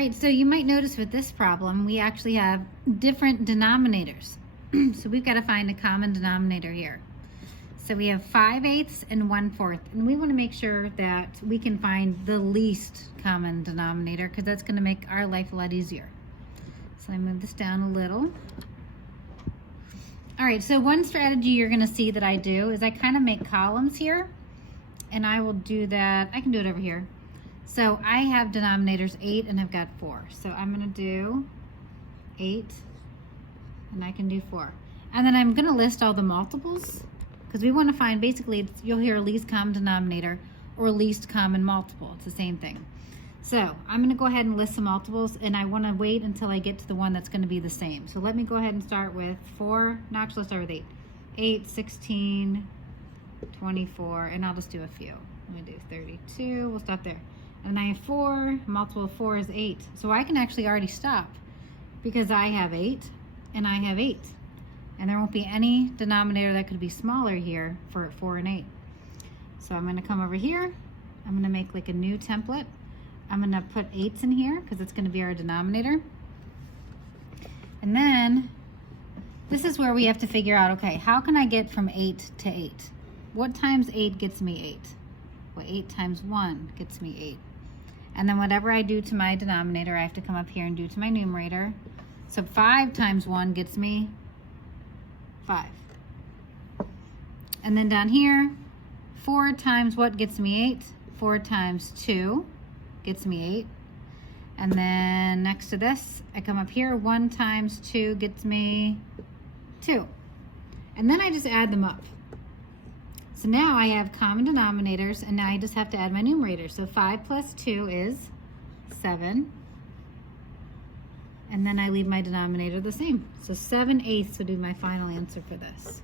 right, so you might notice with this problem, we actually have different denominators. So we've got to find a common denominator here. So we have 5/8 and 1/4, and we want to make sure that we can find the least common denominator because that's going to make our life a lot easier. So I move this down a little. All right, so one strategy you're going to see that I do is I kind of make columns here, and I will do that. I can do it over here. So I have denominators 8 and I've got 4. So I'm going to do 8 and I can do 4. And then I'm going to list all the multiples because we want to find, basically, you'll hear least common denominator or least common multiple. It's the same thing. So I'm going to go ahead and list the multiples, and I want to wait until I get to the one that's going to be the same. So let me go ahead and start with 4. No, actually, let's start with 8. 8, 16, 24, and I'll just do a few. I'm going to do 32. We'll stop there. And I have 4. Multiple of 4 is 8. So I can actually already stop because I have 8 and I have 8. And there won't be any denominator that could be smaller here for 4 and 8. So I'm going to come over here. I'm going to make like a new template. I'm going to put 8s in here because it's going to be our denominator. And then this is where we have to figure out, okay, how can I get from 8 to 8? What times 8 gets me 8? Well, 8 times 1 gets me 8. And then whatever I do to my denominator, I have to come up here and do to my numerator. So 5 times 1 gets me 5. And then down here, 4 times what gets me 8? 4 times 2 gets me 8. And then next to this, I come up here, 1 times 2 gets me 2. And then I just add them up. So now I have common denominators, and now I just have to add my numerator. So 5 plus 2 is 7. And then I leave my denominator the same. So 7/8 would be my final answer for this.